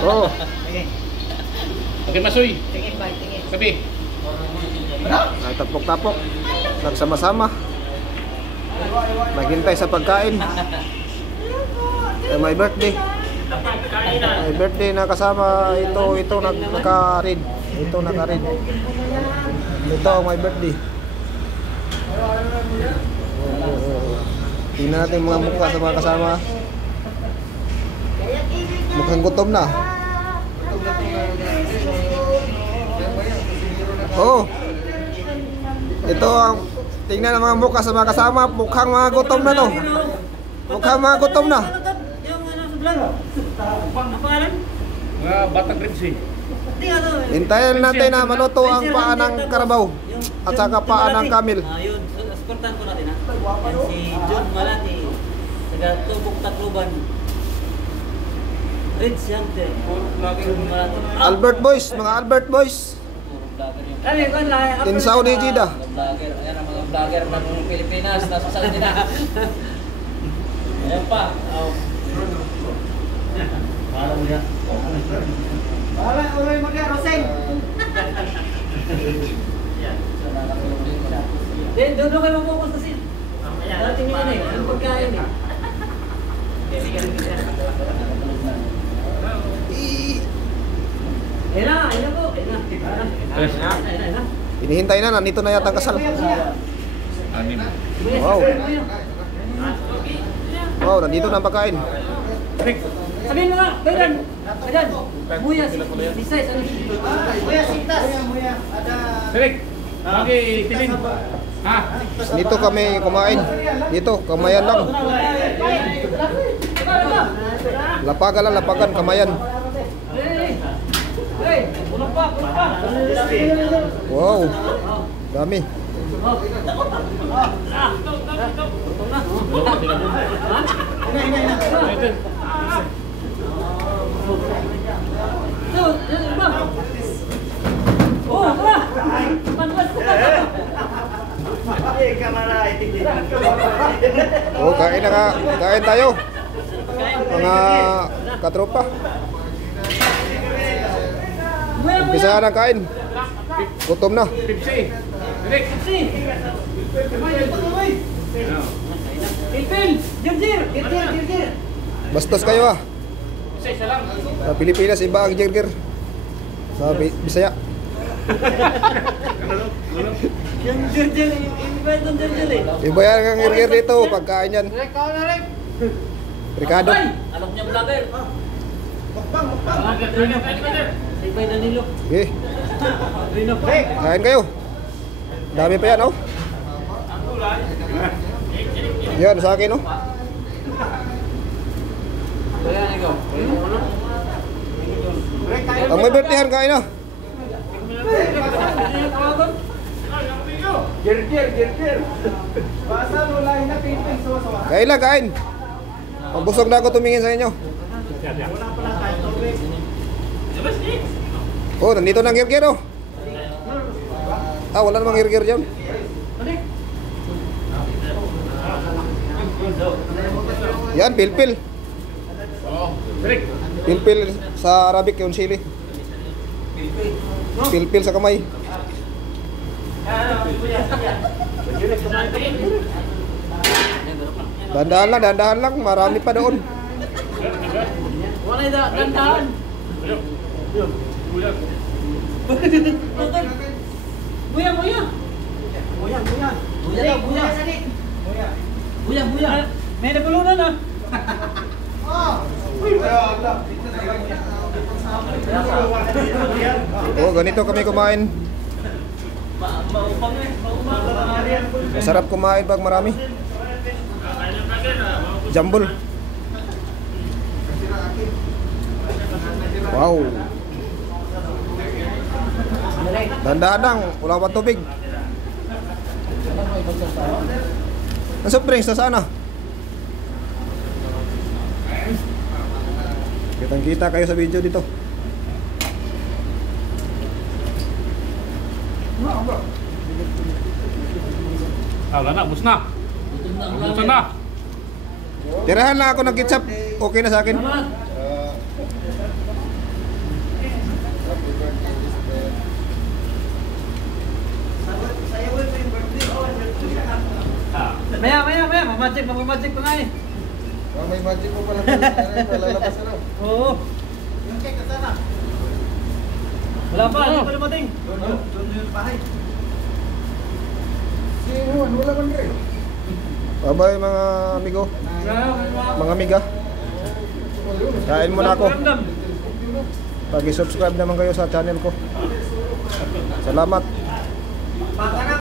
Oh. Okay, Masoy. Tingin ba? Tingin. Sabi. Nagtapok-tapok. Nagsama-sama. Naghintay sa pagkain. My birthday. My birthday na kasama ito naka-read. Ito naka-read. Ito ang my birthday. Tingnan natin mga mukha sa mga kasama. Mukhang gutom na. Oh. Ito ang tingnan ang mga mukha sa mga kasama. Mukhang mga gutom na to. Mukhang mga gutom na. Yung ano sa vlog? Ang pangalan? Mga batang ribs eh. Hintayin natin na maluto ang paa ng karabaw at saka paa ng kamil. Yun, escortan ko natin ha. Yan si John Malati, taga Tubok Tacloban. Red Hunter. John Malati. Albert Boys, mga Albert Boys. Ano yun? In Saudi Jeddah. Vlogger, ayan ang mga vlogger ng Pilipinas, nasa Saudi na. Ayan pa. Parang niya. Wala, uloy mo niya, Roseng. Then, doon kayo mag-focus kasi. Dating yun eh, ang pagkain eh. Ayan na, ayan na po. Ayan na. Hinihintay na, nandito na yata ang kasal. Anim. Wow. Wow, nandito na ang pagkain. Sabihin mo nga, Baydan. Baydan. Muya, si size, ano? Muya, sintas. Muya, ada. Direk. Okay, tilin. Ha? Dito kami kumain. Dito, kamayan lang. Lapagan lang, lapagan, kamayan. Pulang pa. Wow. Dami. Oh, tara! Panwas! Ay, kamaray. Oh, kain na ka. Kain tayo. Mga katropa. Umpisa na kain. Gutom na. Pipsi. Direk. Pilpil! Girgir! Bastos kayo ah. Isa lang. Sa Pilipinas, iba ang jirgir. Sa Bisaya. Yung girgir, iba itong girgir eh. Iba yan ang jirgir dito. Pagkain yan. Ricardo. Alok niya vlogger. Mukbang. Ibay Danilo. Okay. Rino pa. Kain kayo. Dami pa yan oh. Yan sa akin oh. Kaya ikaw. Ang may birthday kain na. Girgir. Basa mo lahi na piping sawa-sawa. Kain lang, kain. Mabusog na ako tumingin sa inyo. Wala pala tayo tubig. Oh, nandito na ang girgir oh. Ah, wala namang girgir dyan. Yan, pilpil. Oh, direk. Pilpil sa Arabic yung sili. Pilpil sa kamay. Dandahan lang, marami pa doon. Wala yung dandahan. Buya. May nabulunan ah. Oh, ganito kami kumain. Masarap kumain pag marami. Jambul. Wow. Dandahan lang, wala pa tubig. Ang soft drinks na sana. Kitang-kita kayo sa video dito. Wala na, bus na. Busan na. Tirahan lang ako ng ketchup. Okay na sa akin. Maya, mamagic pa nga eh. May magic mo pala lalabas na. Oo. Yung cake na sana. Wala pa, hindi pa dumating. Doon yung bahay. Si Juan, wala man rin. Bye-bye mga amigo. Mga amiga. Kain muna ako. Pag-subscribe naman kayo sa channel ko. Salamat.